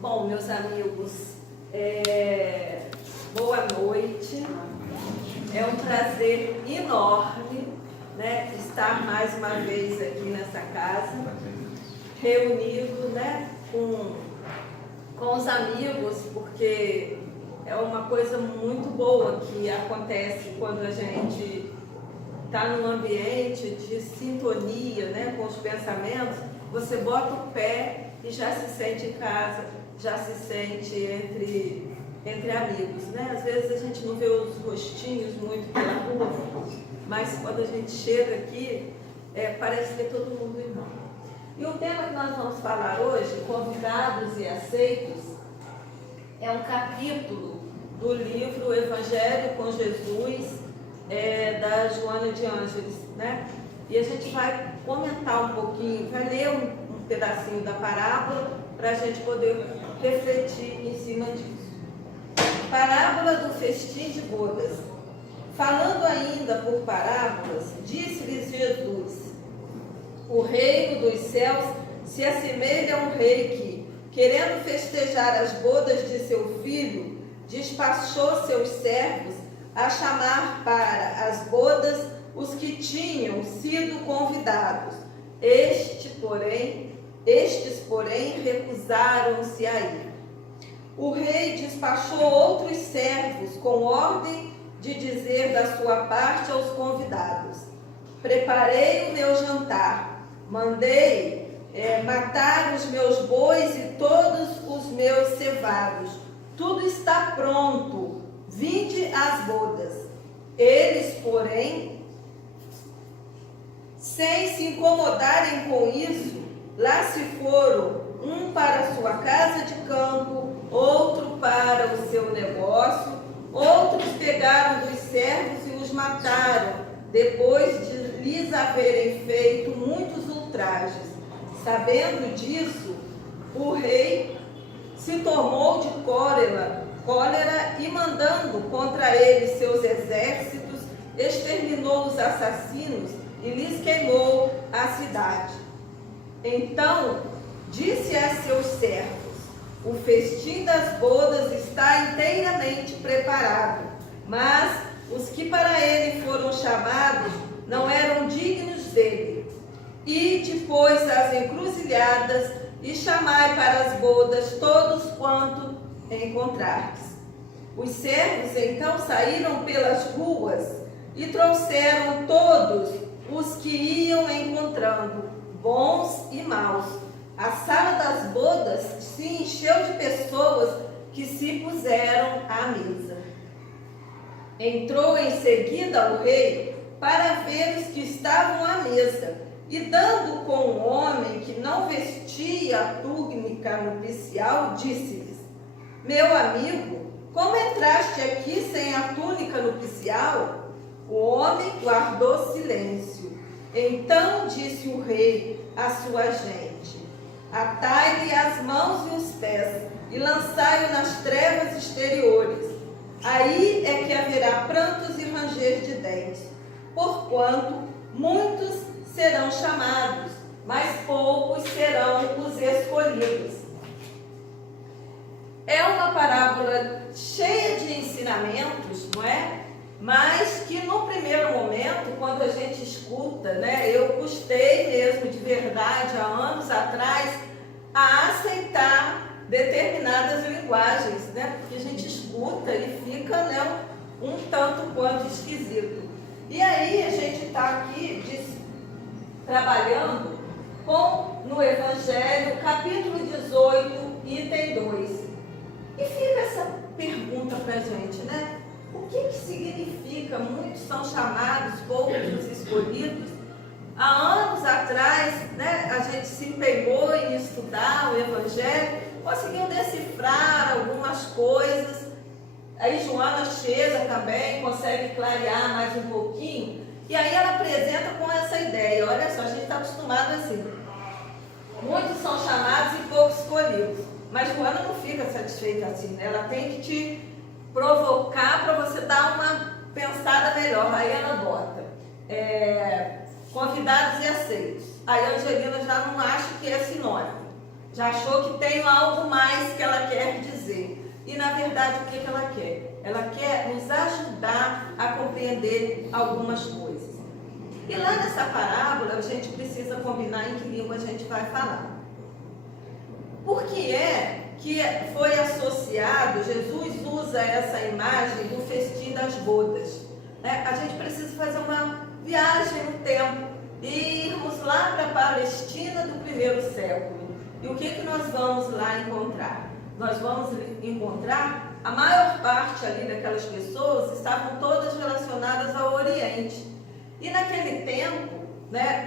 Bom, meus amigos, boa noite. É um prazer enorme, né, estar mais uma vez aqui nessa casa, reunido, né, com os amigos, porque é uma coisa muito boa que acontece quando a gente está num ambiente de sintonia, né, com os pensamentos. Você bota o pé e já se sente em casa, já se sente entre amigos, né? Às vezes a gente não vê os rostinhos muito pela rua, mas quando a gente chega aqui, parece que é todo mundo irmão. E o tema que nós vamos falar hoje, convidados e aceitos, é um capítulo do livro Evangelho com Jesus, da Joana de Ângeles, né? E a gente vai comentar um pouquinho, vai ler um pedacinho da parábola para a gente poder refletir em cima disso. Parábola do festim de bodas. Falando ainda por parábolas, disse-lhes Jesus: o reino dos céus se assemelha a um rei que, querendo festejar as bodas de seu filho, despachou seus servos a chamar para as bodas os que tinham sido convidados. Estes, porém, recusaram-se a ir. O rei despachou outros servos com ordem de dizer da sua parte aos convidados: preparei o meu jantar, mandei matar os meus bois e todos os meus cevados. Tudo está pronto, vinde às bodas. Eles, porém, sem se incomodarem com isso, lá se foram, um para a sua casa de campo, outro para o seu negócio. Outros pegaram dos servos e os mataram, depois de lhes haverem feito muitos ultrajes. Sabendo disso, o rei se tomou de cólera e, mandando contra eles seus exércitos, exterminou os assassinos e lhes queimou a cidade. Então disse a seus servos: o festim das bodas está inteiramente preparado, mas os que para ele foram chamados não eram dignos dele. Ide, pois, às encruzilhadas e chamai para as bodas todos quanto encontrardes. Os servos então saíram pelas ruas e trouxeram todos os que iam encontrando, bons e maus. A sala das bodas se encheu de pessoas que se puseram à mesa. Entrou em seguida o rei para ver os que estavam à mesa, e dando com um homem que não vestia a túnica nupcial, disse-lhes: meu amigo, como entraste aqui sem a túnica nupcial? O homem guardou silêncio. Então disse o rei à sua gente: atai-lhe as mãos e os pés e lançai-o nas trevas exteriores. Aí é que haverá prantos e ranger de dentes, porquanto muitos serão chamados, mas poucos serão os escolhidos. É uma parábola cheia de ensinamentos, não é? Mas que no primeiro momento, quando a gente escuta, né, eu custei mesmo de verdade, há anos atrás, a aceitar determinadas linguagens, né? Porque a gente escuta e fica, né, um tanto quanto esquisito. E aí a gente está aqui trabalhando no Evangelho, capítulo 18, item 2. E fica essa pergunta para a gente, né? O que significa muitos são chamados, poucos os escolhidos? Há anos atrás, né, a gente se empenhou em estudar o Evangelho, conseguiu decifrar algumas coisas. Aí Joana chega também, consegue clarear mais um pouquinho. E aí ela apresenta com essa ideia: olha só, a gente está acostumado assim, muitos são chamados e poucos escolhidos. Mas Joana não fica satisfeita assim, né? Ela tem que te provocar para você dar uma pensada melhor. Aí ela bota convidados e aceitos. Aí a Angelina já não acha que é sinônimo. já achou que tem algo mais que ela quer dizer. E na verdade, o que ela quer? Ela quer nos ajudar a compreender algumas coisas. E lá nessa parábola, a gente precisa combinar em que língua a gente vai falar. Por que é que foi associado, Jesus usa essa imagem do festim das bodas? A gente precisa fazer uma viagem no tempo e irmos lá para a Palestina do primeiro século. E o que nós vamos lá encontrar? Nós vamos encontrar a maior parte ali daquelas pessoas estavam todas relacionadas ao Oriente. E naquele tempo,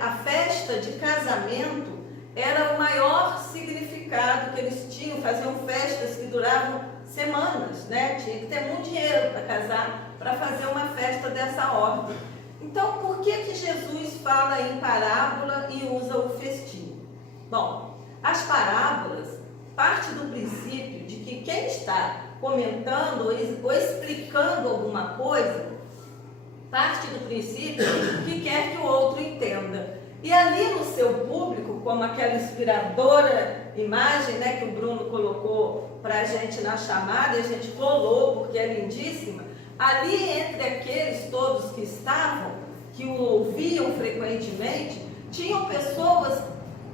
a festa de casamento era o maior significado que eles tinham. Faziam festas que duravam semanas, Tinha que ter muito dinheiro para casar, para fazer uma festa dessa ordem. Então, por que Jesus fala em parábola e usa o festim? Bom, as parábolas partem do princípio de que quem está comentando ou explicando alguma coisa parte do princípio que quer que o outro entenda. E ali no seu público, como aquela inspiradora imagem, que o Bruno colocou para a gente na chamada, e a gente colou porque é lindíssima, ali entre aqueles todos que estavam, que o ouviam frequentemente, tinham pessoas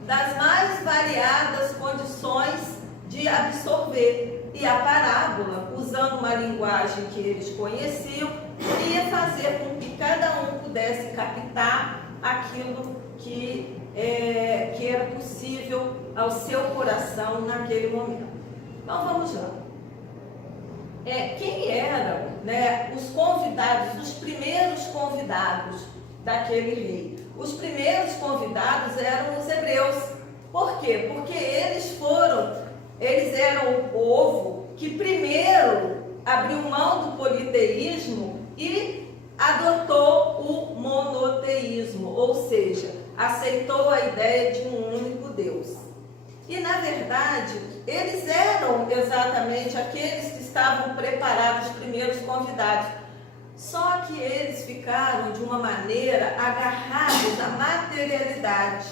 das mais variadas condições de absorver. E a parábola, usando uma linguagem que eles conheciam, ia fazer com que cada um pudesse captar aquilo que era possível ao seu coração naquele momento. Então vamos lá. Quem eram os convidados, os primeiros convidados daquele rei? Os primeiros convidados eram os hebreus. Por quê? Porque eles eram o povo que primeiro abriu mão do politeísmo e adotou o monoteísmo, ou seja, aceitou a ideia de um único Deus. E na verdade, eles eram exatamente aqueles que estavam preparados, os primeiros convidados. Só que eles ficaram de uma maneira agarrados à materialidade,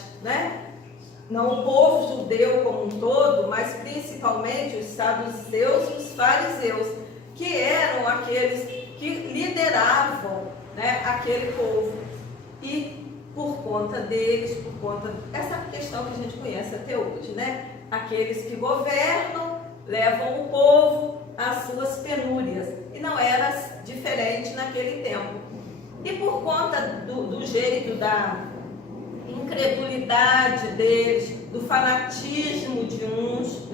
Não o povo judeu como um todo, mas principalmente os saduceus e os fariseus, que eram aqueles que lideravam, aquele povo. E por conta deles, por conta dessa questão que a gente conhece até hoje, Aqueles que governam levam o povo às suas penúrias. E não era diferente naquele tempo. E por conta do jeito da incredulidade deles, do fanatismo de uns,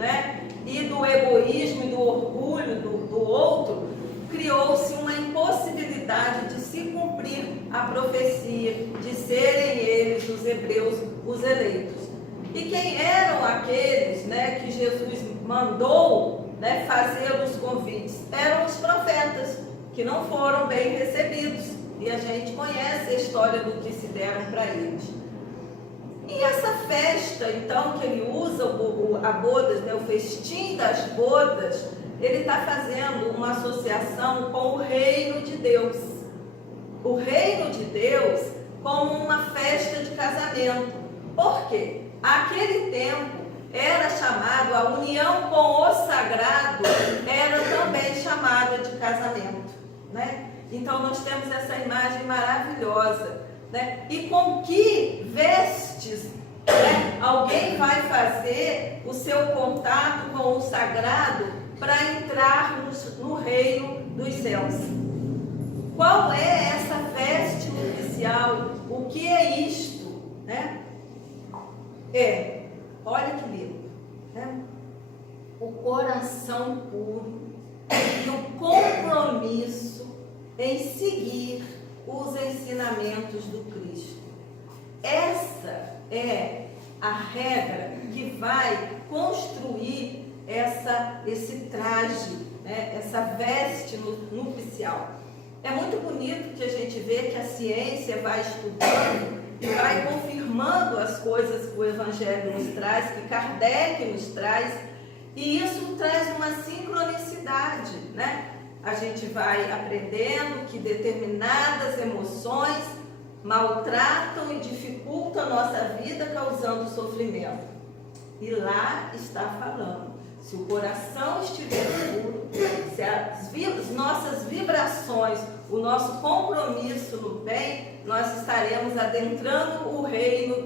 e do egoísmo e do orgulho do outro, criou-se uma impossibilidade de se cumprir a profecia, de serem eles, os hebreus, os eleitos. E quem eram aqueles que Jesus mandou fazer os convites? Eram os profetas, que não foram bem recebidos. E a gente conhece a história do que se deram para eles. E essa festa, então, que ele usa, a bodas, o festim das bodas, ele está fazendo uma associação com o reino de Deus. O reino de Deus como uma festa de casamento. Por quê? Aquele tempo era chamado, a união com o sagrado era também chamada de casamento, Então nós temos essa imagem maravilhosa, E com que vestes alguém vai fazer o seu contato com o sagrado para entrar no reino dos céus? Qual é essa veste nupcial? O que é isto? Olha que lindo, o coração puro e o compromisso em seguir os ensinamentos do Cristo. Essa é a regra que vai construir esse traje, essa veste nupcial. É muito bonito que a gente vê que a ciência vai estudando e vai confirmando as coisas que o Evangelho nos traz, que Kardec nos traz, e isso traz uma sincronicidade, A gente vai aprendendo que determinadas emoções maltratam e dificultam a nossa vida, causando sofrimento. E lá está falando, se o coração estiver puro, se as nossas vibrações, o nosso compromisso no bem, nós estaremos adentrando o reino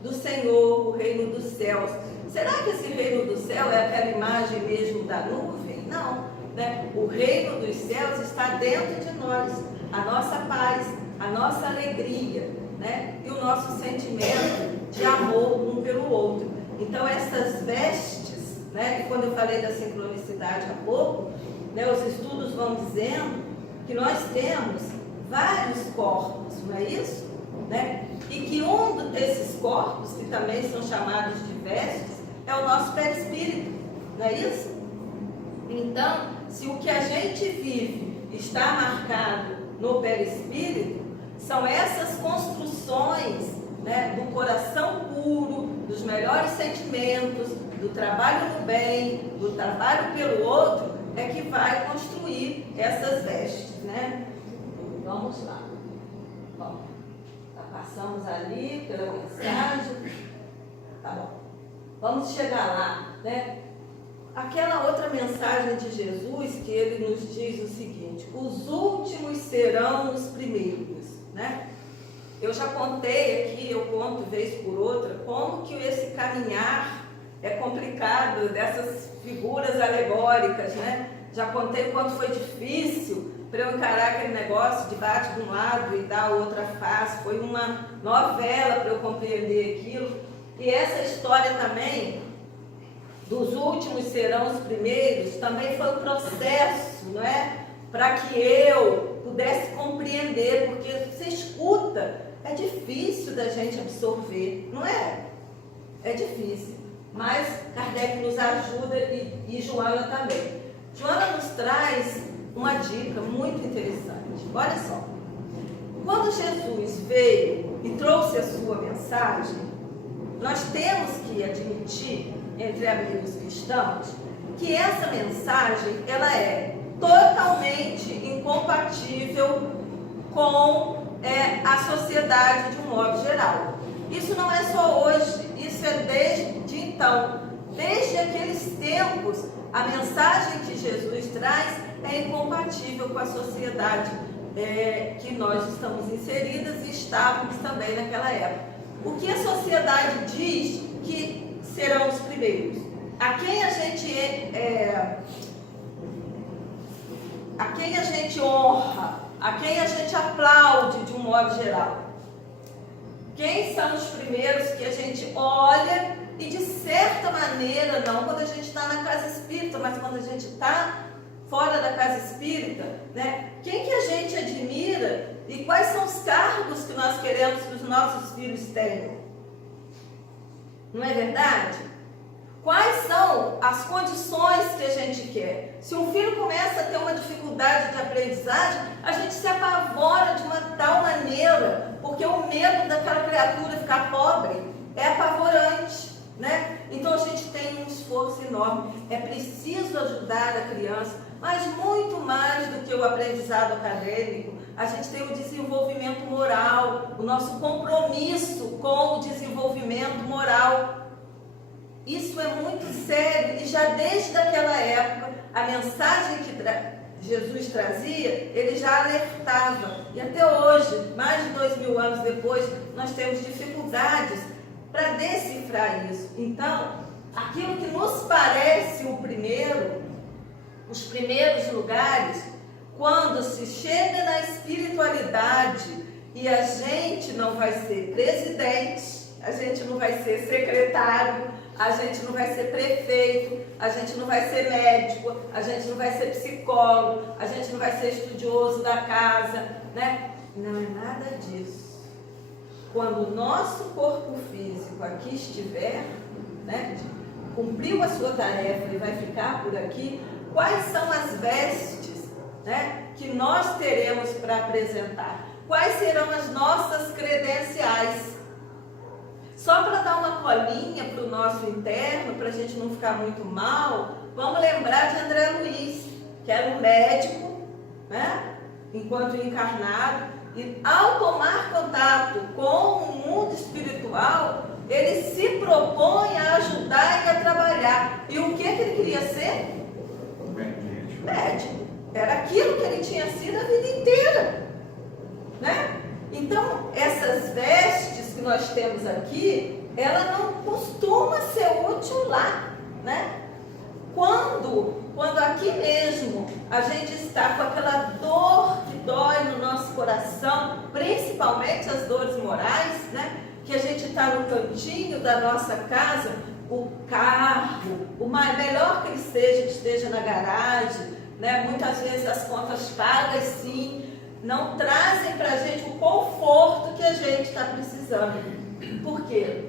do Senhor, o reino dos céus. Será que esse reino do céu é aquela imagem mesmo da nuvem? Não, né? O reino dos céus está dentro de nós, a nossa paz, a nossa alegria, né? E o nosso sentimento de amor um pelo outro. Então essas vestes, né? E quando eu falei da sincronicidade há pouco, né? Os estudos vão dizendo que nós temos vários corpos, não é isso? Né? E que um desses corpos, que também são chamados de vestes, é o nosso perispírito, não é isso? Então, se o que a gente vive está marcado no perispírito, são essas construções, né, do coração puro, dos melhores sentimentos, do trabalho no bem, do trabalho pelo outro, é que vai construir essas vestes, né? Vamos lá. Bom, passamos ali pela mensagem. Tá bom. Vamos chegar lá, né? Aquela outra mensagem de Jesus que ele nos diz o seguinte: os últimos serão os primeiros, né? Eu já contei aqui, eu conto vez por outra, como que esse caminhar é complicado, dessas figuras alegóricas, né? Já contei quanto foi difícil para eu encarar aquele negócio de bate de um lado e dar a outra face. Foi uma novela para eu compreender aquilo. E essa história também, dos últimos serão os primeiros, também foi um processo, não é? Para que eu pudesse compreender, porque você escuta, é difícil da gente absorver, não é? É difícil. Mas Kardec nos ajuda e Joana também. Joana nos traz uma dica muito interessante. Olha só. Quando Jesus veio e trouxe a sua mensagem, nós temos que admitir, entre amigos cristãos, que essa mensagem ela é totalmente incompatível com a sociedade de um modo geral. Isso não é só hoje, isso é desde então. Desde aqueles tempos, a mensagem que Jesus traz é incompatível com a sociedade que nós estamos inseridas e estávamos também naquela época. O que a sociedade diz que serão os primeiros? A quem a gente honra, a quem a gente aplaude de um modo geral? Quem são os primeiros que a gente olha e, de certa maneira, não quando a gente está na casa espírita, mas quando a gente está fora da casa espírita, né? Quem que a gente admira e quais são os cargos que nós queremos que os nossos filhos tenham? Não é verdade? Quais são as condições que a gente quer? Se um filho começa a ter uma dificuldade de aprendizagem, a gente se apavora de uma tal maneira, porque o medo daquela criatura ficar pobre é apavorante, né? Então a gente tem um esforço enorme. É preciso ajudar a criança, mas muito mais do que o aprendizado acadêmico, a gente tem o desenvolvimento moral, o nosso compromisso com o desenvolvimento moral. Isso é muito sério e já desde aquela época, a mensagem que Jesus trazia, ele já alertava. E até hoje, mais de 2000 anos depois, nós temos dificuldades para decifrar isso. Então, aquilo que nos parece os primeiros lugares, quando se chega na espiritualidade e a gente não vai ser presidente, a gente não vai ser secretário, a gente não vai ser prefeito, a gente não vai ser médico, a gente não vai ser psicólogo, a gente não vai ser estudioso da casa, né? Não é nada disso. Quando o nosso corpo físico aqui estiver, né, cumpriu a sua tarefa e vai ficar por aqui, quais são as vestes, né, que nós teremos para apresentar? Quais serão as nossas credenciais? Só para dar uma colinha para o nosso interno, para a gente não ficar muito mal, vamos lembrar de André Luiz, que era um médico, né, enquanto encarnado, e ao tomar contato com o mundo espiritual, Ele se propõe a ajudar e a trabalhar. E o que ele queria ser? Médico. Era aquilo que ele tinha sido a vida inteira, né? Então, essas vestes que nós temos aqui, ela não costuma ser útil lá, né? Quando aqui mesmo a gente está com aquela dor que dói no nosso coração, principalmente as dores morais, né? Que a gente está no cantinho da nossa casa, o carro, melhor que ele esteja, que esteja na garagem, né? Muitas vezes as contas pagas, sim, não trazem para a gente o conforto que a gente está precisando. Por quê?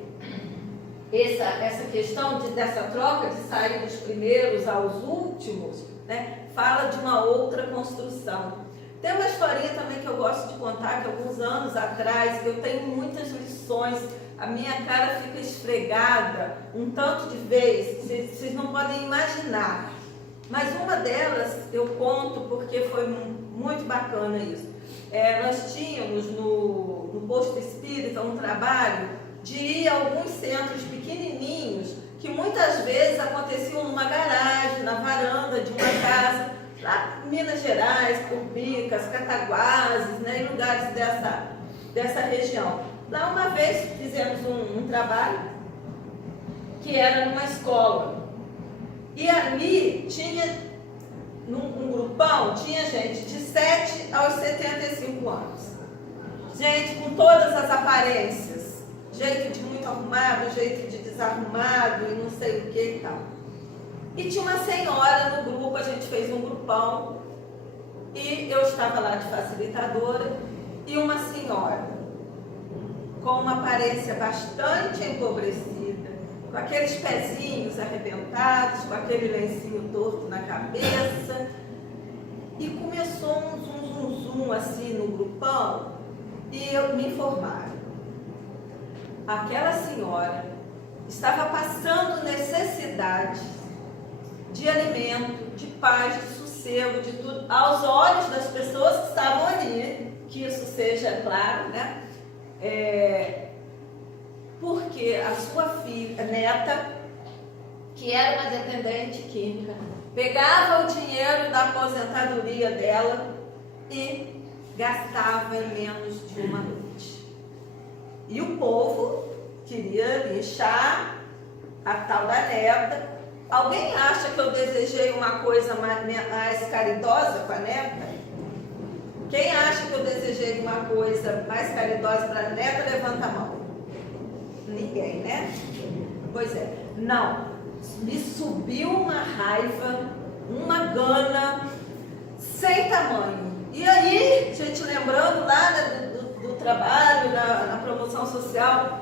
Essa questão dessa troca de sair dos primeiros aos últimos, né, fala de uma outra construção. Tem uma historinha também que eu gosto de contar, que alguns anos atrás, eu tenho muitas lições, a minha cara fica esfregada um tanto de vezes, vocês não podem imaginar. Mas uma delas eu conto porque foi muito bacana isso. Nós tínhamos no posto espírita um trabalho de ir a alguns centros pequenininhos que muitas vezes aconteciam numa garagem, na varanda de uma casa, lá em Minas Gerais, Cumbicas, Cataguases, né, em lugares dessa região. Lá uma vez fizemos um trabalho que era numa escola. E ali tinha, num grupão, tinha gente de 7 aos 75 anos. Gente com todas as aparências. Jeito de muito arrumado, jeito de desarrumado e não sei o que e tal. E tinha uma senhora no grupo, a gente fez um grupão. E eu estava lá de facilitadora. E uma senhora com uma aparência bastante empobrecida, com aqueles pezinhos arrebentados, com aquele lencinho torto na cabeça. E começou um zum assim no grupão e me informaram. Aquela senhora estava passando necessidade de alimento, de paz, de sossego, de tudo, aos olhos das pessoas que estavam ali, que isso seja claro, né? Porque a sua filha, a neta, que era uma dependente química, pegava o dinheiro da aposentadoria dela e gastava em menos de uma noite. E o povo queria linchar a tal da neta. Alguém acha que eu desejei uma coisa mais caridosa com a neta? Quem acha que eu desejei uma coisa mais caridosa para a neta, levanta a mão. Ninguém, né? Pois é. Não. Me subiu uma raiva, uma gana sem tamanho. E aí, gente, lembrando lá do trabalho, na promoção social,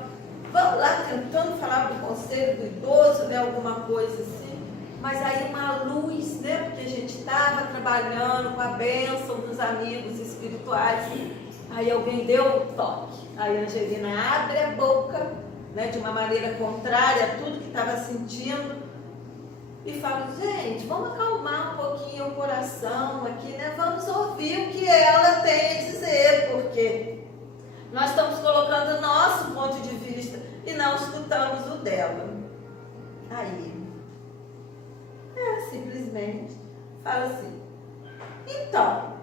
vamos lá tentando falar do conselho do idoso, né, alguma coisa assim, mas aí uma luz, né, porque a gente estava trabalhando com a bênção dos amigos espirituais, aí alguém deu o toque, aí a Angelina abre a boca, né, de uma maneira contrária a tudo que estava sentindo, e fala, gente, vamos acalmar um pouquinho o coração aqui, né, vamos ouvir o que ela tem a dizer, porque nós estamos colocando o nosso ponto de vista e não escutamos o dela. Aí, simplesmente fala assim, então,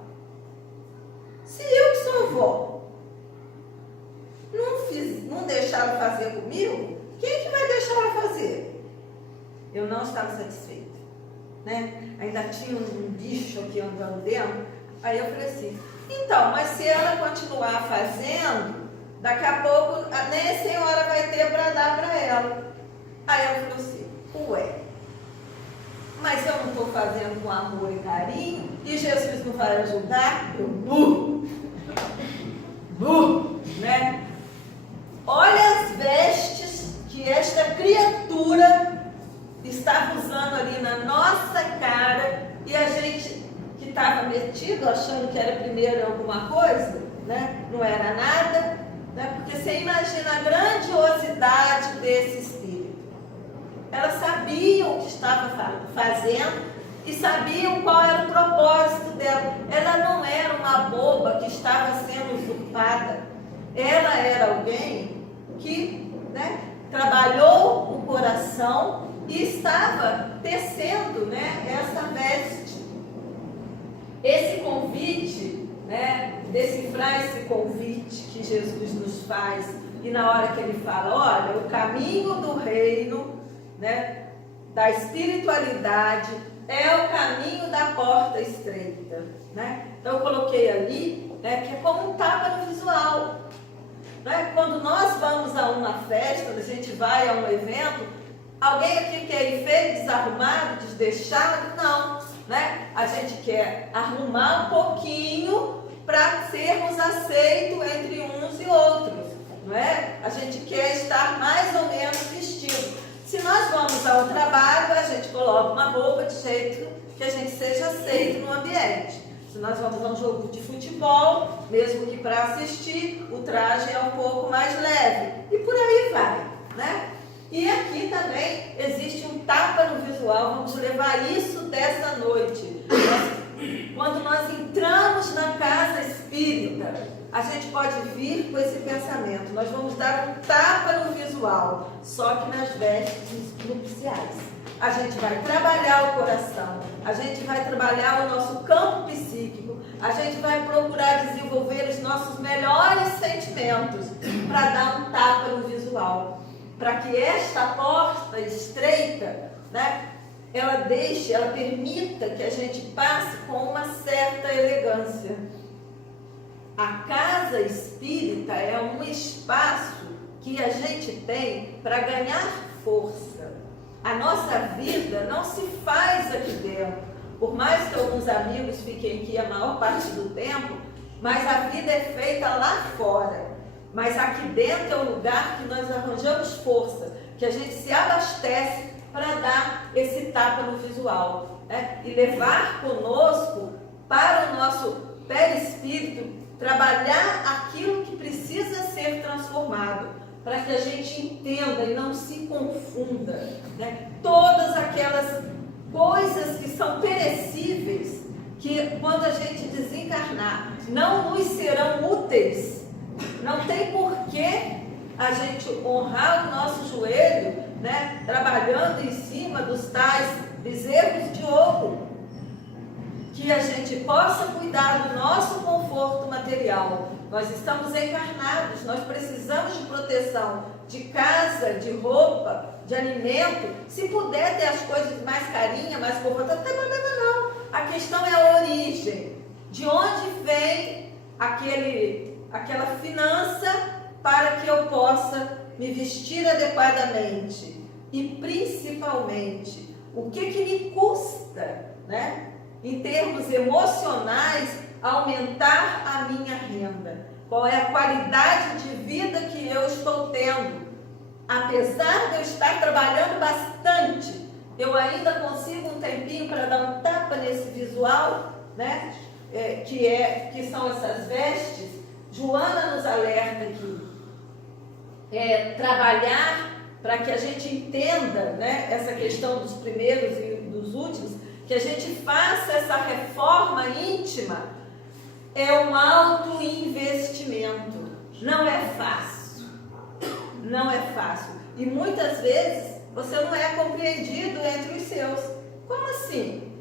se eu que sou avó, não deixaram fazer comigo, quem que vai deixar ela fazer? Eu não estava satisfeita, né? Ainda tinha um bicho aqui andando dentro. Aí eu falei assim, então, mas se ela continuar fazendo, daqui a pouco nem a senhora vai ter para dar para ela. Aí ela falou assim, ué, mas eu não estou fazendo com amor e carinho, e Jesus não vai ajudar? Eu, né? Olha as vestes que esta criatura estava usando ali na nossa cara, e a gente que estava metido, achando que era primeiro alguma coisa, né? Não era nada, né? Porque você imagina a grandiosidade desse espírito. Ela sabia o que estava fazendo e sabia qual era o propósito dela. Ela não era uma boba que estava sendo usurpada. Ela era alguém que, né, coração e estava tecendo, né, essa veste. Esse convite, né, decifrar esse convite que Jesus nos faz, e na hora que ele fala, olha, o caminho do reino, né, da espiritualidade é o caminho da porta estreita, né? Então eu coloquei ali, né, que é como um tapa no visual, né? Quando nós vamos a uma festa, quando a gente vai a um evento, alguém aqui quer ir feio, desarrumado, desleixado? Não, né? A gente quer arrumar um pouquinho para sermos aceitos entre uns e outros, não é? A gente quer estar mais ou menos vestido. Se nós vamos ao trabalho, a gente coloca uma roupa de jeito que a gente seja aceito no ambiente. Se nós vamos a um jogo de futebol, mesmo que para assistir, o traje é um pouco mais leve. E por aí vai, né? E aqui também existe um tapa no visual. Vamos levar isso dessa noite. Quando nós entramos na casa espírita, a gente pode vir com esse pensamento. Nós vamos dar um tapa no visual, só que nas vestes nupciais. A gente vai trabalhar o coração, a gente vai trabalhar o nosso campo psíquico, a gente vai procurar desenvolver os nossos melhores sentimentos para dar um tapa no visual. Para que esta porta estreita, né, ela permita que a gente passe com uma certa elegância. A casa espírita é um espaço que a gente tem para ganhar força. A nossa vida não se faz aqui dentro. Por mais que alguns amigos fiquem aqui a maior parte do tempo, mas a vida é feita lá fora. Mas aqui dentro é o lugar que nós arranjamos força, que a gente se abastece para dar esse tapa no visual, né? E levar conosco para o nosso perispírito, trabalhar aquilo que precisa ser transformado, para que a gente entenda e não se confunda, né? Todas aquelas coisas que são perecíveis, que quando a gente desencarnar, não nos serão úteis. Não tem porquê a gente honrar o nosso joelho, né, trabalhando em cima dos tais bezerros de ouro. Que a gente possa cuidar do nosso conforto material. Nós estamos encarnados, nós precisamos de proteção, de casa, de roupa, de alimento. Se puder ter as coisas mais carinhas, mais confortáveis, não tem problema não. A questão é a origem. De onde vem aquela finança para que eu possa me vestir adequadamente? E principalmente, o que me custa, né? Em termos emocionais, aumentar a minha renda. Qual é a qualidade de vida que eu estou tendo? Apesar de eu estar trabalhando bastante, eu ainda consigo um tempinho para dar um tapa nesse visual, né? Que são essas vestes. Joana nos alerta aqui. Trabalhar para que a gente entenda, né, essa questão dos primeiros e dos últimos, que a gente faça essa reforma íntima, é um alto investimento. Não é fácil. Não é fácil. E muitas vezes você não é compreendido entre os seus. Como assim?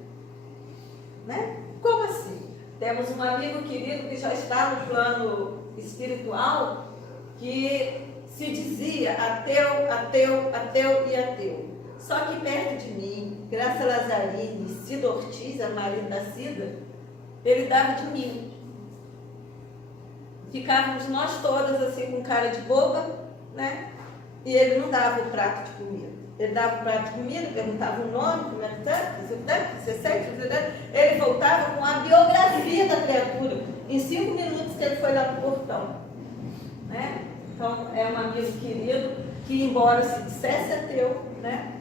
Né? Como assim? Temos um amigo querido que já está no plano espiritual, que se dizia ateu, ateu, ateu e ateu. Só que perto de mim, Graça Lazzarini, Cida Ortiz, a marido da Cida, ele dava de mim. Ficávamos nós todas assim com cara de boba, né? E ele não dava o prato de comida. Ele dava o prato de comida, perguntava o nome, como é que tá, você sente, ele voltava com a biografia da criatura, em 5 minutos que ele foi lá pro portão, né? Então é um amigo querido que, embora se dissesse ateu, né,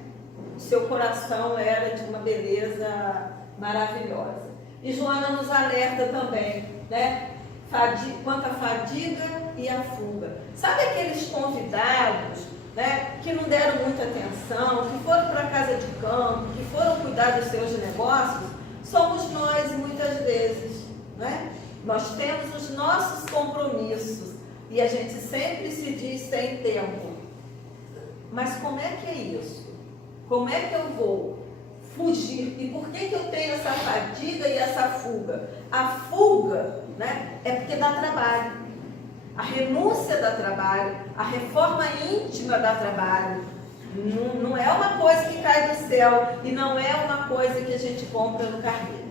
seu coração era de uma beleza maravilhosa. E Joana nos alerta também, né, quanto à fadiga e à fuga. Sabe aqueles convidados, né, que não deram muita atenção, que foram para a casa de campo, que foram cuidar dos seus negócios? Somos nós muitas vezes, né? Nós temos os nossos compromissos e a gente sempre se diz sem tempo. Mas como é que é isso? Como é que eu vou fugir? E por que eu tenho essa fadiga e essa fuga? A fuga, né, é porque dá trabalho. A renúncia dá trabalho, a reforma íntima dá trabalho. Não é uma coisa que cai do céu e não é uma coisa que a gente compra no carrinho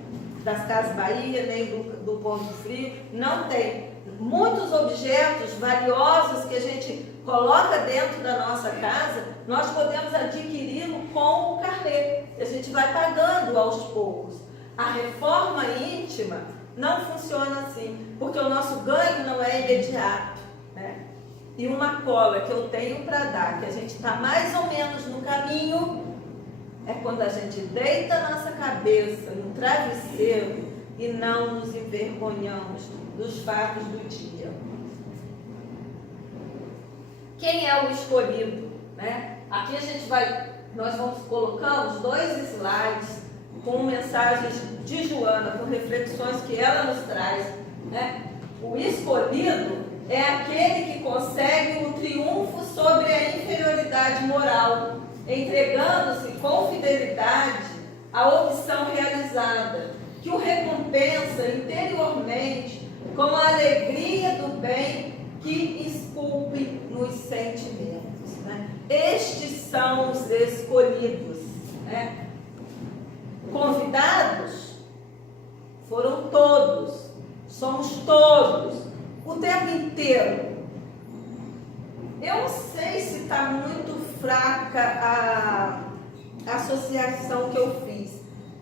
das Casas Bahia, nem do Ponto Frio. Não tem. Muitos objetos valiosos que a gente coloca dentro da nossa casa, nós podemos adquiri-lo com o carnê. A gente vai pagando aos poucos. A reforma íntima não funciona assim, porque o nosso ganho não é imediato, né? E uma cola que eu tenho para dar, que a gente está mais ou menos no caminho, é quando a gente deita a nossa cabeça no travesseiro e não nos envergonhamos dos fatos do dia. Quem é o escolhido, né? Aqui nós colocamos 2 slides com mensagens de Joana, com reflexões que ela nos traz, né? O escolhido é aquele que consegue o triunfo sobre a inferioridade moral, entregando-se com fidelidade à opção realizada, que o recompensa interiormente com a alegria do bem que esculpe nos sentimentos, né? Estes são os escolhidos, né? Convidados foram todos, somos todos, o tempo inteiro. Eu não sei se está muito fraca a associação que eu fiz.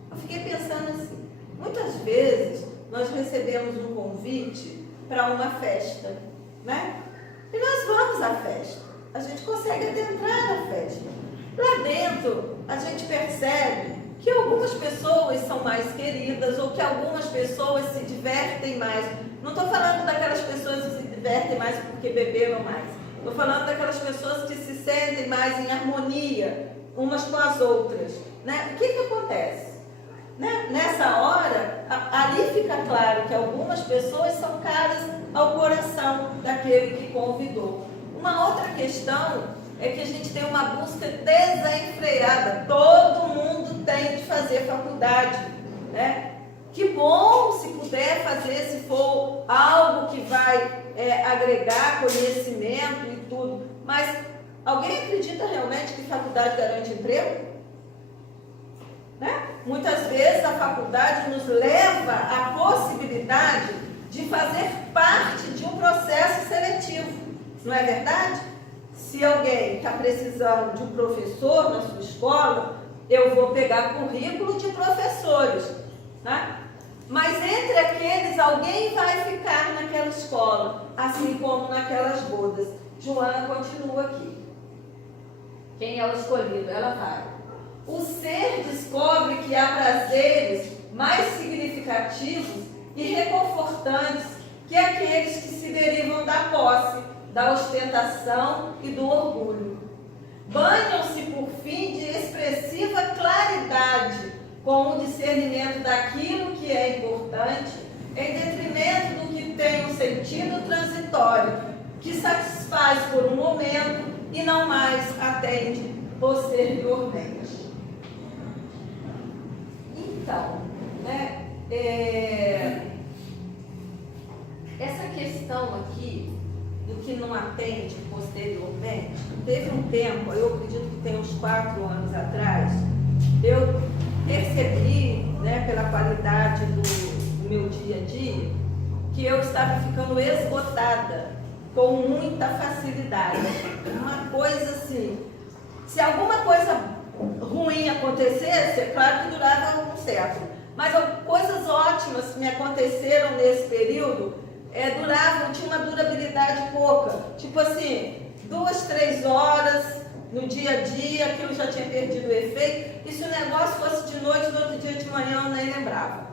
Eu fiquei pensando assim, muitas vezes nós recebemos um convite para uma festa, né? E nós vamos à festa, a gente consegue adentrar na festa. Lá dentro a gente percebe que algumas pessoas são mais queridas ou que algumas pessoas se divertem mais. Não estou falando daquelas pessoas que se divertem mais porque beberam mais. Estou falando daquelas pessoas que se sentem mais em harmonia umas com as outras, né? O que acontece? Né? Nessa hora, ali fica claro que algumas pessoas são caras ao coração daquele que convidou. Uma outra questão é que a gente tem uma busca desenfreada. Todo mundo tem de fazer faculdade, né? Que bom se puder fazer, se for algo que vai agregar conhecimento e tudo. Mas alguém acredita realmente que faculdade garante emprego? Né? Muitas vezes a faculdade nos leva à possibilidade de fazer parte de um processo seletivo. Não é verdade? Se alguém está precisando de um professor na sua escola, eu vou pegar currículo de professores, né? Mas entre aqueles, alguém vai ficar naquela escola, assim como naquelas bodas. Joana continua aqui. Quem é o escolhido? Ela vai. O ser descobre que há prazeres mais significativos e reconfortantes que aqueles que se derivam da posse, da ostentação e do orgulho. Banham-se, por fim, de expressiva claridade com o discernimento daquilo que é importante, em detrimento do que tem um sentido transitório, que satisfaz por um momento e não mais atende posteriormente. Então, né, essa questão aqui do que não atende posteriormente, teve um tempo, eu acredito que tem uns 4 anos atrás, eu percebi, né, pela qualidade do meu dia a dia, que eu estava ficando esgotada com muita facilidade. Uma coisa assim, se alguma coisa ruim acontecesse, é claro que durava um século, mas coisas ótimas que me aconteceram nesse período, duravam, tinha uma durabilidade pouca, tipo assim, 2, 3 horas no dia a dia, aquilo já tinha perdido o efeito, e se o negócio fosse de noite, no outro dia de manhã eu nem lembrava.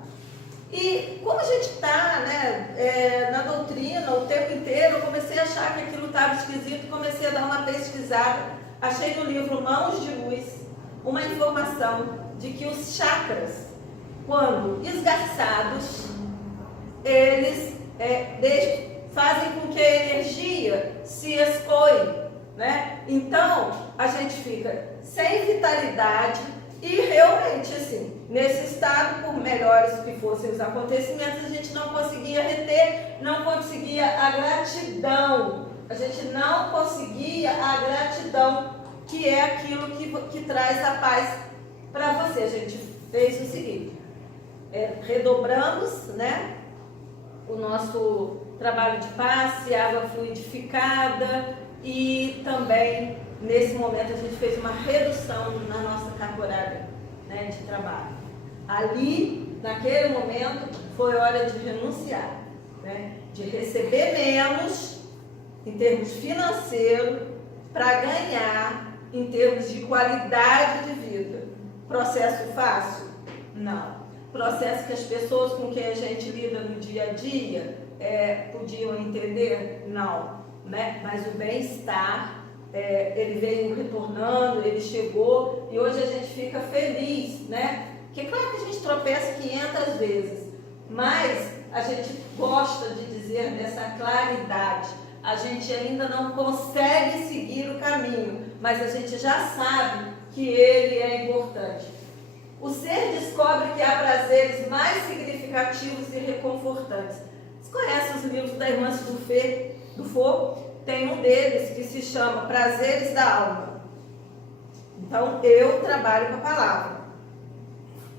E como a gente está, né, na doutrina o tempo inteiro, eu comecei a achar que aquilo estava esquisito, comecei a dar uma pesquisada, achei no livro Mãos de Luz uma informação de que os chakras, quando esgarçados, eles fazem com que a energia se escoe, né? Então, a gente fica sem vitalidade e realmente, assim, nesse estado, por melhores que fossem os acontecimentos, a gente não conseguia reter, não conseguia a gratidão. A gente não conseguia a gratidão, que é aquilo que traz a paz para você. A gente fez o seguinte, redobramos, né, o nosso trabalho de passe, água fluidificada, e também nesse momento a gente fez uma redução na nossa carga horária, né, de trabalho. Ali, naquele momento, foi hora de renunciar, né, de receber menos em termos financeiros para ganhar em termos de qualidade de vida. Processo fácil? Não. Processo que as pessoas com quem a gente lida no dia a dia podiam entender? Não, né? Mas o bem-estar, ele veio retornando, ele chegou e hoje a gente fica feliz, né? Porque claro que a gente tropeça 500 vezes, mas a gente gosta de dizer dessa claridade. A gente ainda não consegue seguir o caminho, mas a gente já sabe que ele é importante. O ser descobre que há prazeres mais significativos e reconfortantes. Você conhece os livros da irmã Dufour? Tem um deles que se chama Prazeres da Alma. Então, eu trabalho com a palavra,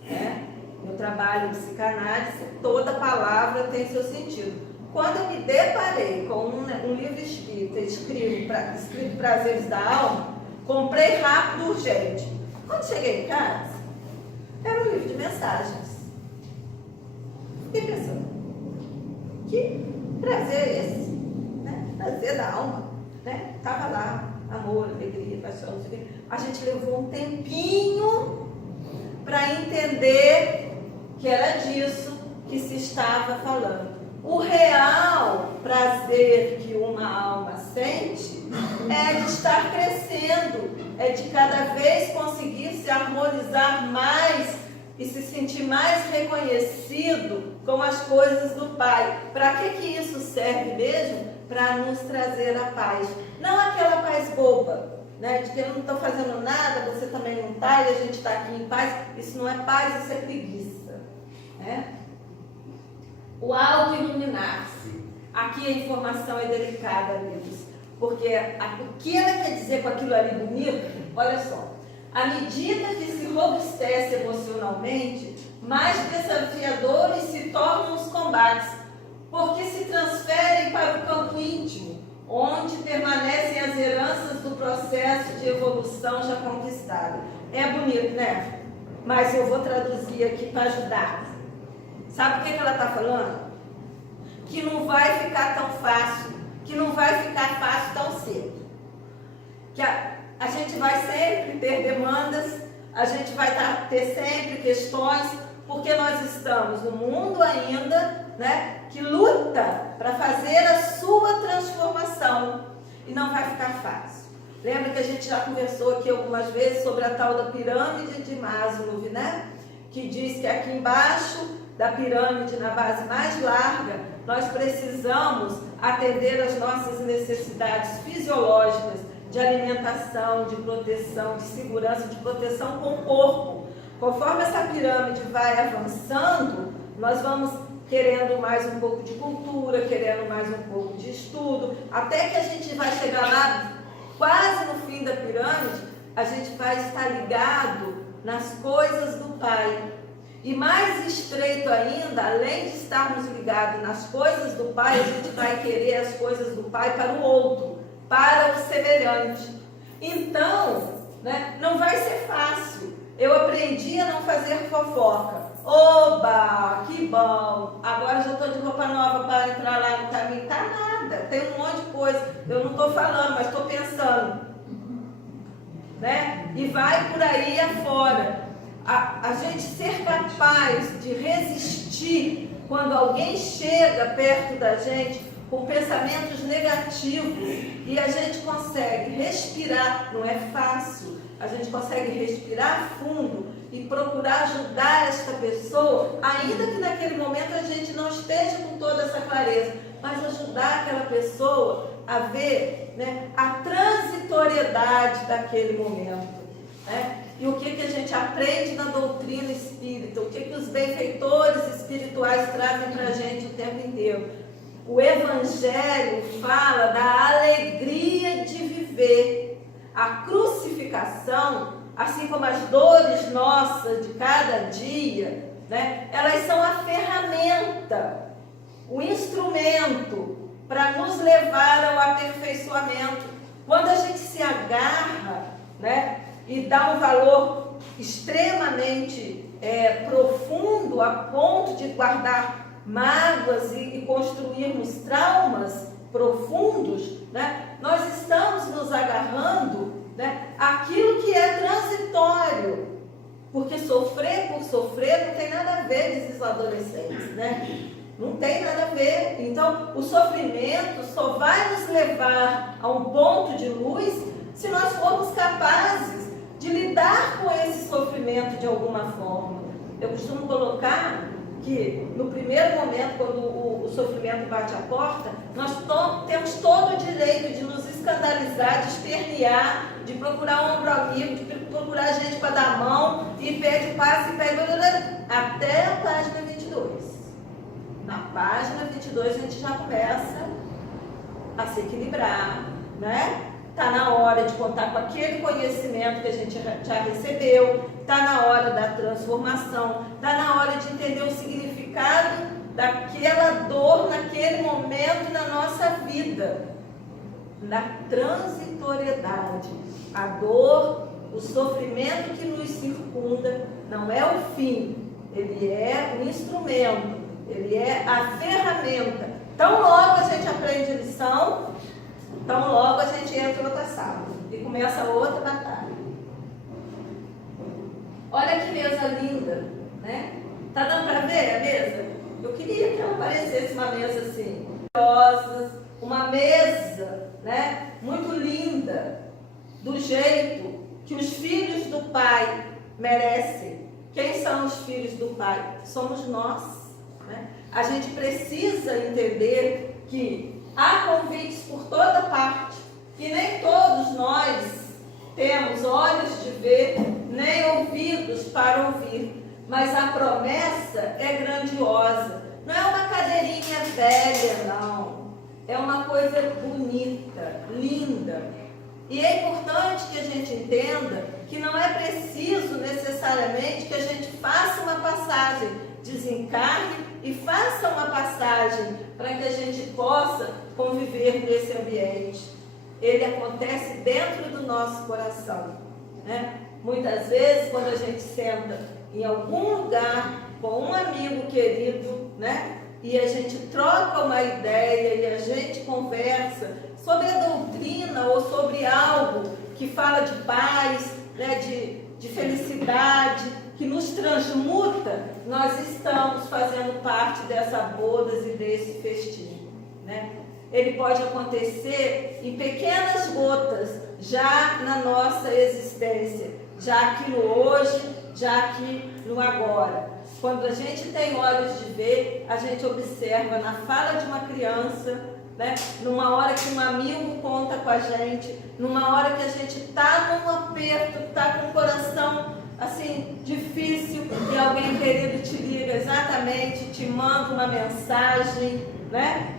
né? Eu trabalho em psicanálise, toda palavra tem seu sentido. Quando eu me deparei com um livro espírita escrito Prazeres da Alma, comprei rápido, urgente. Quando cheguei em casa, era um livro de mensagens. Fiquei pensando, que prazer é esse? Né? Prazer da alma, né? Estava lá, amor, alegria, paixão, não sei o quê. A gente levou um tempinho para entender que era disso que se estava falando. O real prazer que uma alma sente é de estar crescendo, é de cada vez conseguir se harmonizar mais e se sentir mais reconhecido com as coisas do Pai. Para que isso serve mesmo? Para nos trazer a paz. Não aquela paz boba, né? De que eu não estou fazendo nada, você também não está, e a gente está aqui em paz. Isso não é paz, isso é preguiça, né? O auto-iluminar-se. Aqui a informação é delicada, amigos, porque o que ela quer dizer com aquilo ali bonito, olha só, à medida que se robustece emocionalmente, mais desafiadores se tornam os combates, porque se transferem para o campo íntimo, onde permanecem as heranças do processo de evolução já conquistado. É bonito, né? Mas eu vou traduzir aqui para ajudar. Sabe o que ela está falando? Que não vai ficar tão fácil, que não vai ficar fácil tão cedo. Que a gente vai sempre ter demandas, a gente vai ter sempre questões, porque nós estamos no mundo ainda, né, que luta para fazer a sua transformação e não vai ficar fácil. Lembra que a gente já conversou aqui algumas vezes sobre a tal da pirâmide de Maslow, né? Que diz que aqui embaixo da pirâmide, na base mais larga, nós precisamos atender às nossas necessidades fisiológicas de alimentação, de proteção, de segurança, de proteção com o corpo. Conforme essa pirâmide vai avançando, nós vamos querendo mais um pouco de cultura, querendo mais um pouco de estudo, até que a gente vai chegar lá, quase no fim da pirâmide, a gente vai estar ligado nas coisas do Pai. E mais estreito ainda, além de estarmos ligados nas coisas do Pai, a gente vai querer as coisas do Pai para o outro, para o semelhante. Então, né, não vai ser fácil. Eu aprendi a não fazer fofoca. Oba, que bom! Agora já estou de roupa nova para entrar lá no caminho. Tá nada, tem um monte de coisa. Eu não estou falando, mas estou pensando. Né? E vai por aí afora. A gente ser capaz de resistir quando alguém chega perto da gente com pensamentos negativos e a gente consegue respirar, não é fácil, a gente consegue respirar fundo e procurar ajudar esta pessoa, ainda que naquele momento a gente não esteja com toda essa clareza, mas ajudar aquela pessoa a ver, né, a transitoriedade transitoriedade daquele momento, né? E o que a gente aprende na doutrina espírita, o que os benfeitores espirituais trazem para a gente o tempo inteiro. O Evangelho fala da alegria de viver. A crucificação, assim como as dores nossas de cada dia, né, elas são a ferramenta, o instrumento para nos levar ao aperfeiçoamento. Quando a gente se agarra, né, e dá um valor extremamente profundo a ponto de guardar mágoas e construirmos traumas profundos, né, nós estamos nos agarrando, né, àquilo que é transitório. Porque sofrer por sofrer não tem nada a ver, dizem os adolescentes, né? Não tem nada a ver. Então, o sofrimento só vai nos levar a um ponto de luz se nós formos capazes de lidar com esse sofrimento de alguma forma. Eu costumo colocar que no primeiro momento, quando o sofrimento bate a porta, nós temos todo o direito de nos escandalizar, de espernear, de procurar um ombro amigo, de procurar gente para dar a mão, e pede passe, e pede até a página 22. Na página 22 a gente já começa a se equilibrar, né? Está na hora de contar com aquele conhecimento que a gente já recebeu, está na hora da transformação, está na hora de entender o significado daquela dor naquele momento na nossa vida, na transitoriedade. A dor, o sofrimento que nos circunda não é o fim, ele é o instrumento, ele é a ferramenta. Tão logo a gente aprende a lição, então logo a gente entra em outra sala e começa outra batalha. Olha que mesa linda, né? Tá dando para ver a mesa? Eu queria que ela parecesse uma mesa assim, uma mesa, né? Muito linda, do jeito que os filhos do Pai merecem. Quem são os filhos do Pai? Somos nós, né? A gente precisa entender que há convites por toda parte, e nem todos nós temos olhos de ver, nem ouvidos para ouvir, mas a promessa é grandiosa. Não é uma cadeirinha velha, não. É uma coisa bonita, linda. E é importante que a gente entenda que não é preciso necessariamente que a gente faça uma passagem, desencarne e faça uma passagem para que a gente possa conviver nesse ambiente. Ele acontece dentro do nosso coração, né? Muitas vezes, quando a gente senta em algum lugar com um amigo querido, né? E a gente troca uma ideia e a gente conversa sobre a doutrina ou sobre algo que fala de paz, né? de felicidade, que nos transmuta, nós estamos fazendo parte dessas bodas e desse festim, né? Ele pode acontecer em pequenas gotas, já na nossa existência, já aqui no hoje, já aqui no agora. Quando a gente tem olhos de ver, a gente observa na fala de uma criança, né? Numa hora que um amigo conta com a gente, numa hora que a gente está num aperto, está com o coração assim difícil e alguém querido te liga exatamente, te manda uma mensagem, né?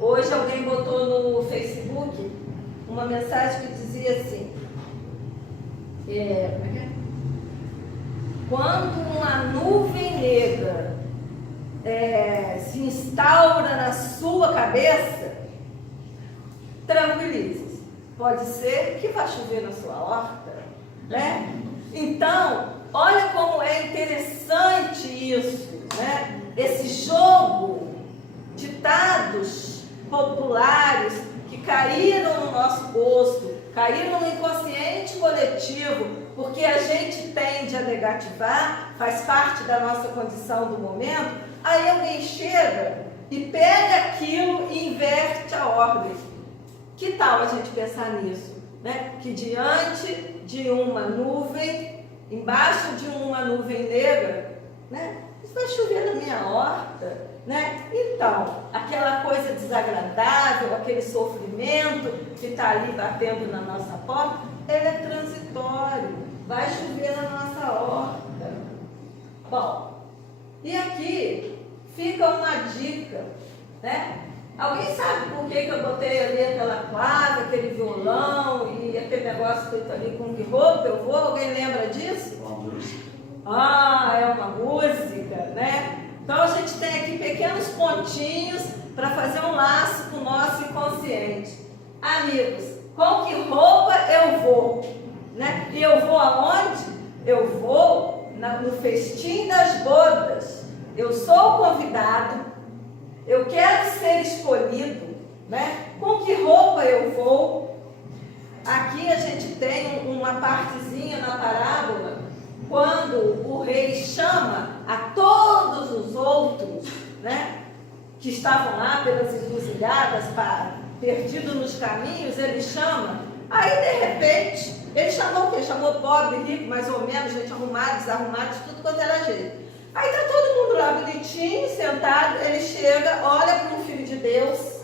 Hoje alguém botou no Facebook uma mensagem que dizia assim, quando uma nuvem negra se instaura na sua cabeça, tranquilize-se. Pode ser que vá chover na sua horta, né? Então, olha como é interessante isso, né? Esse jogo de dados populares que caíram no nosso gosto, caíram no inconsciente coletivo, porque a gente tende a negativar, faz parte da nossa condição do momento. Aí alguém chega e pega aquilo e inverte a ordem. Que tal a gente pensar nisso, né? Que diante de uma nuvem, embaixo de uma nuvem negra, né? Isso vai chover na minha horta, né? Então, aquela coisa desagradável, aquele sofrimento que está ali batendo na nossa porta, ele é transitório, vai chover na nossa horta. Bom, e aqui fica uma dica, né? Alguém sabe por que eu botei ali aquela clave, aquele violão e aquele negócio feito ali com que roupa eu vou? Alguém lembra disso? Ah, é uma música, né? Então a gente tem aqui pequenos pontinhos para fazer um laço com o nosso inconsciente. Amigos, com que roupa eu vou? Né? E eu vou aonde? Eu vou no festim das bodas. Eu sou convidado, eu quero ser escolhido, né? Com que roupa eu vou? Aqui a gente tem uma partezinha na parábola, quando o rei chama a todos os outros, né, que estavam lá pelas encruzilhadas, perdidos nos caminhos, ele chama. Aí, de repente, ele chamou o quê? Chamou pobre, rico, mais ou menos, gente arrumada, desarrumada, de tudo quanto era jeito. Aí está todo mundo lá bonitinho, sentado, ele chega, olha para o Filho de Deus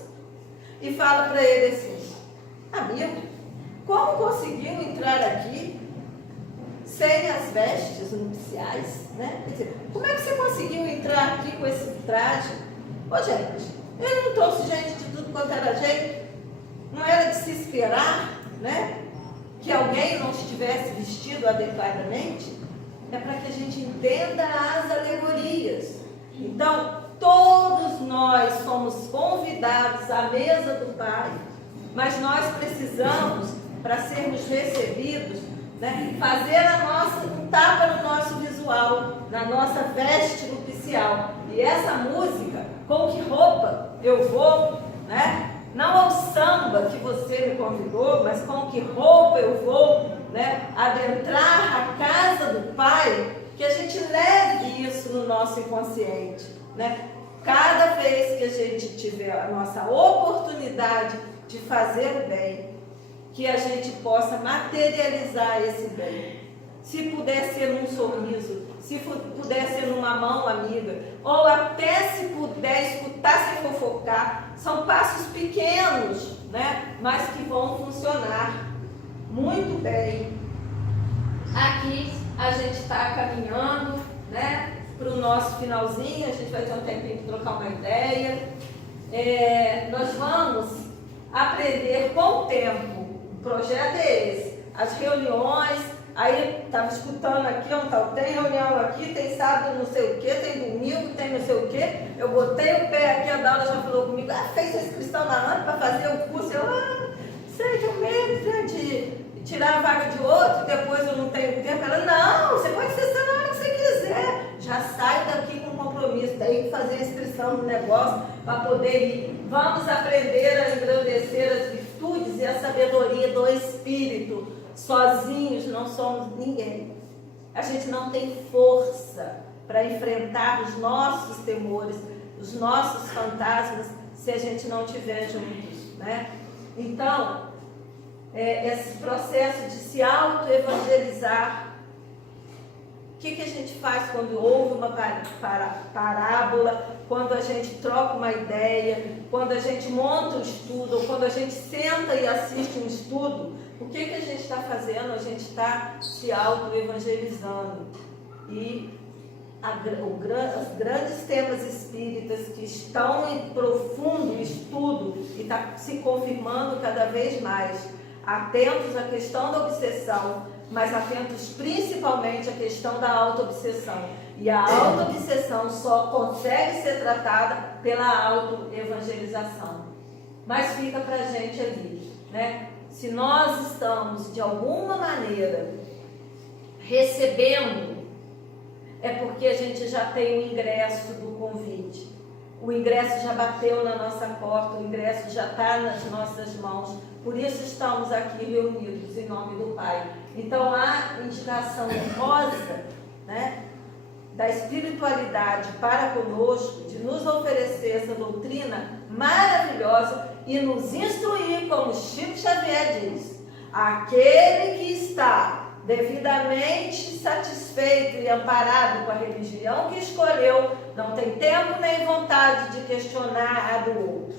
e fala para ele assim: amigo, como conseguiu entrar aqui sem as vestes nupciais, né? Quer dizer, como é que você conseguiu entrar aqui com esse traje? Ô gente, ele não trouxe gente de tudo quanto era jeito, não era de se esperar, né? Que alguém não estivesse vestido adequadamente. É para que a gente entenda as alegorias. Então, todos nós somos convidados à mesa do Pai, mas nós precisamos, para sermos recebidos, né, fazer um tapa no nosso visual, na nossa veste nupcial. E essa música, com que roupa eu vou, né? Não ao samba que você me convidou, mas com que roupa eu vou, né, adentrar a casa do Pai, que a gente leve isso no nosso inconsciente, né? Cada vez que a gente tiver a nossa oportunidade de fazer o bem, que a gente possa materializar esse bem. Se puder ser num sorriso, se puder ser numa mão amiga, ou até se puder escutar sem fofocar, são passos pequenos, né? Mas que vão funcionar muito bem. Aqui a gente está caminhando, né, para o nosso finalzinho, a gente vai ter um tempinho para trocar uma ideia. Nós vamos aprender com o tempo. O projeto é esse, as reuniões. Aí estava escutando aqui, tem reunião aqui, tem sábado não sei o que, tem domingo, tem não sei o que. Eu botei o pé aqui, a Daula já falou comigo, fez a inscrição na Ana para fazer o curso. Eu, sei que eu medo, né, de tirar a vaga de outro, depois eu não tenho tempo. Ela, não, você pode acessar na hora que você quiser. Já sai daqui com compromisso, tem que fazer a inscrição no negócio para poder ir. Vamos aprender a engrandecer as virtudes e a sabedoria do Espírito. Sozinhos não somos ninguém. A gente não tem força para enfrentar os nossos temores, os nossos fantasmas, se a gente não estiver juntos, né? Então, esse processo de se auto-evangelizar. O que a gente faz quando ouve uma parábola, quando a gente troca uma ideia, quando a gente monta um estudo, ou quando a gente senta e assiste um estudo? O que a gente está fazendo? A gente está se auto-evangelizando. E os grandes temas espíritas que estão em profundo estudo e está se confirmando cada vez mais, atentos à questão da obsessão, mas atentos principalmente à questão da auto-obsessão. E a auto-obsessão só consegue ser tratada pela auto-evangelização. Mas fica para a gente ali, né? Se nós estamos, de alguma maneira, recebendo, é porque a gente já tem o ingresso do convite. O ingresso já bateu na nossa porta, o ingresso já está nas nossas mãos. Por isso estamos aqui reunidos em nome do Pai. Então, a indicação rosa, né, da espiritualidade para conosco, de nos oferecer essa doutrina maravilhosa e nos instruir, como Chico Xavier diz, aquele que está devidamente satisfeito e amparado com a religião que escolheu, não tem tempo nem vontade de questionar a do outro.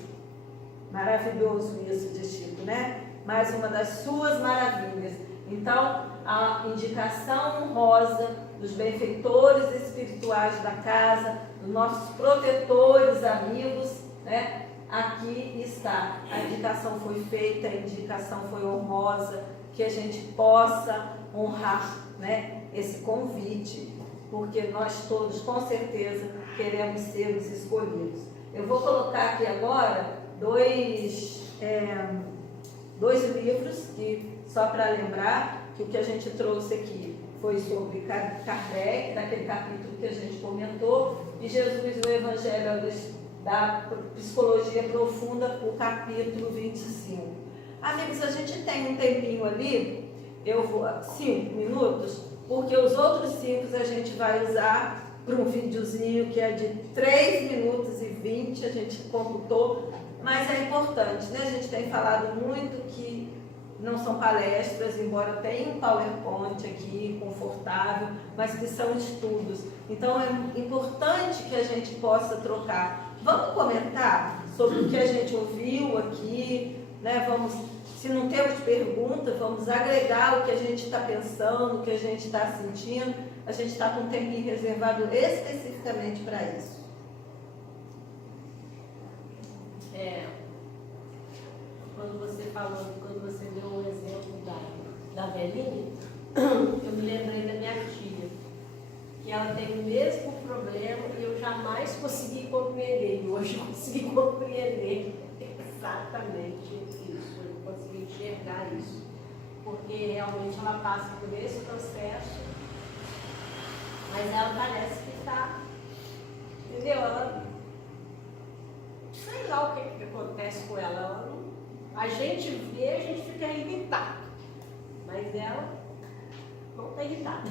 Maravilhoso isso de Chico, né? Mais uma das suas maravilhas. Então, a indicação honrosa dos benfeitores espirituais da casa, dos nossos protetores, amigos, né? Aqui está. A indicação foi feita, a indicação foi honrosa, que a gente possa honrar, né, esse convite, porque nós todos, com certeza, queremos ser os escolhidos. Eu vou colocar aqui agora dois livros, que, só para lembrar que o que a gente trouxe aqui foi sobre Kardec, daquele capítulo que a gente comentou, e Jesus, o Evangelho da Psicologia Profunda, o capítulo 25. Amigos, a gente tem um tempinho ali, 5 minutos, porque os outros 5 a gente vai usar para um videozinho que é de 3 minutos e 20, a gente computou, mas é importante, né? A gente tem falado muito que não são palestras, embora tenha um PowerPoint aqui, confortável, mas que são estudos. Então é importante que a gente possa trocar. Vamos comentar sobre o que a gente ouviu aqui, né? Se não temos perguntas, vamos agregar o que a gente está pensando, o que a gente está sentindo. A gente está com um tempinho reservado especificamente para isso. Quando você deu um exemplo da velhinha, eu me lembrei da minha tia, que ela tem o mesmo problema e eu jamais consegui compreender. E hoje eu consegui compreender exatamente isso, eu consegui enxergar isso, porque realmente ela passa por esse processo, mas ela parece que está, entendeu? Ela, sei lá o que acontece com ela, a gente vê, a gente fica irritado, mas ela não está irritada.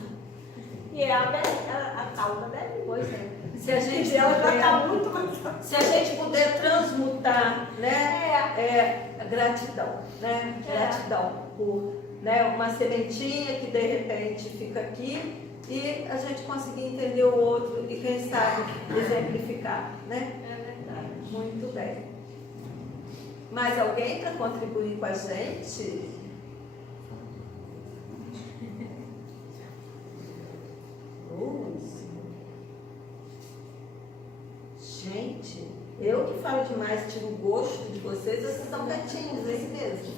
E é a tal da velha. Pois é. Se a gente ela já está muito mais. Se a gente puder transmutar, né, gratidão, né, gratidão por, né, uma sementinha que de repente fica aqui e a gente conseguir entender o outro e quem sabe exemplificar, né? É verdade. Muito bem. Mais alguém para contribuir com a gente? Gente, eu que falo demais, tiro o gosto de vocês estão quietinhos, é isso mesmo.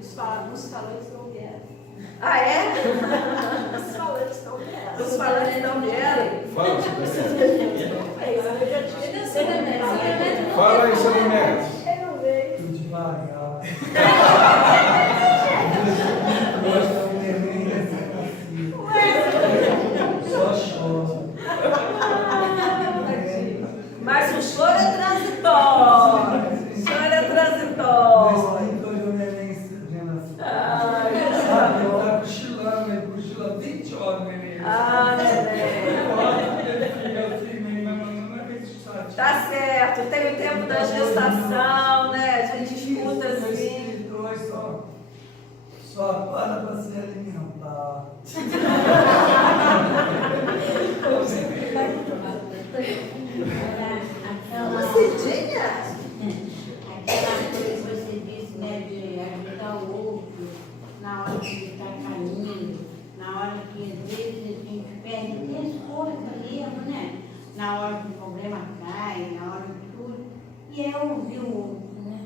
Os falantes não vieram. Ah, é? Os falantes não vieram. Os falantes não vieram? Fala, seu Fala aí, seu Neto. Eu não vejo. Tudo devagar. Só chora. Mas o choro é transitório. O choro é transitório. O neném já nasceu. Ai, Sabe, ele tá cochilando, ele cochila 20 horas, neném. neném. Tá certo, tem o tempo da gestação, né? A gente escuta assim. Só acorda para se alimentar. Cidinha? Aquela coisa que você disse, né, de ajudar o outro na hora que está caindo, na hora que às vezes a gente perde até esforço mesmo, né? Na hora que o problema cai, na hora de tudo. E é ouvir o outro, né?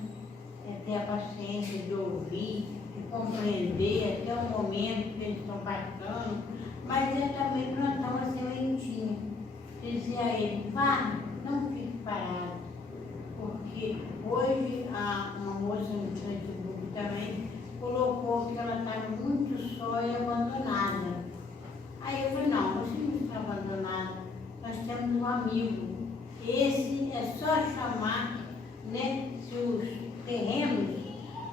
É ter a paciência de ouvir, de compreender até o momento que eles estão passando, mas é também plantar uma sementinha. Dizer a ele, vá, não fique parado. Porque hoje uma moça no Facebook também colocou que ela está muito só e abandonada. Aí eu falei, não, você não está abandonada, nós temos um amigo. Esse é só chamar, né? Se os terrenos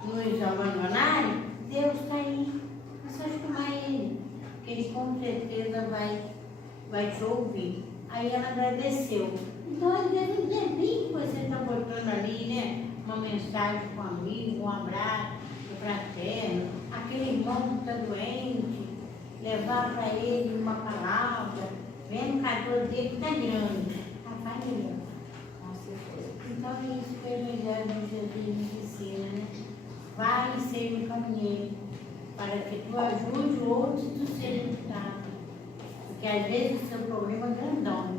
nos abandonarem, Deus está aí. É só chamar ele, que ele com certeza vai te ouvir. Aí ela agradeceu. Então, às vezes, é bem que você está botando ali, né? Uma mensagem com um amigo, um abraço fraterno, aquele irmão levar para ele uma palavra, vendo que a dor dele está grande. Rapaz, melhor. Então é isso que o Evangelho de Jesus nos ensina, né? Vai e seja um caminheiro, para que tu ajude o outro e tu seja ajudado. Porque às vezes o seu problema é grandão,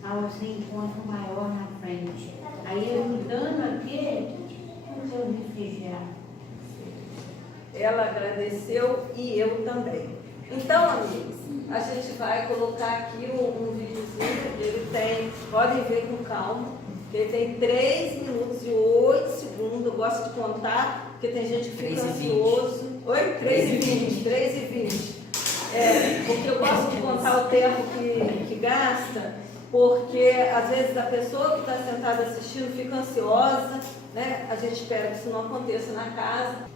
mas você encontra o maior na frente. Aí ajudando aquele, o seu refugiado. Ela agradeceu e eu também. Então, amigos, a gente vai colocar aqui um videozinho. Ele tem, podem ver com calma, ele tem 3 minutos e 8 segundos. Eu gosto de contar, porque tem gente que fica ansioso. Oi? 3:20. 3:20. Porque eu gosto de contar o tempo que gasta, porque às vezes a pessoa que está sentada assistindo fica ansiosa, né? A gente espera que isso não aconteça na casa.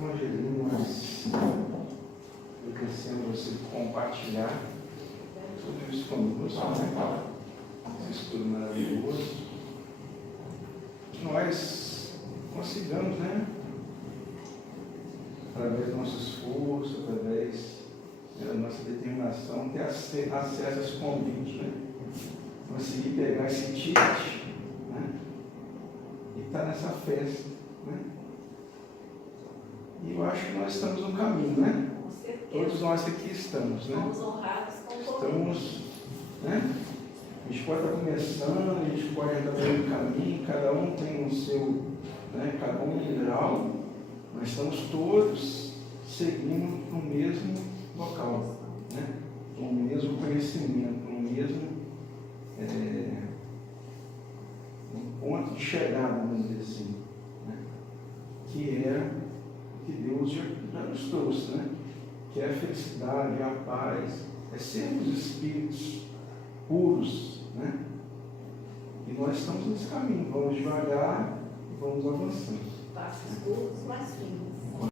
Angelina, nós agradecemos você compartilhar tudo isso conosco, né? Esse estudo maravilhoso. Que nós consigamos, né? Através do nosso esforço, através da nossa determinação, ter acesso a esse convite, né? Conseguir pegar esse ticket, né? E estar nessa festa, né? E eu acho que nós estamos no caminho, né? Com certeza. Todos nós aqui estamos, né? Somos honrados com o Estamos, né? A gente pode estar começando, a gente pode estar pelo caminho, cada um tem o seu, né? Cada um em grau, mas estamos todos seguindo no mesmo local. né? O mesmo conhecimento, o mesmo um ponto de chegada, vamos dizer assim, né? Que é o que Deus já nos trouxe, né? Que é a felicidade, a paz, é sermos espíritos puros, né? E nós estamos nesse caminho, vamos devagar e vamos avançando. Passos curtos, mas firmes.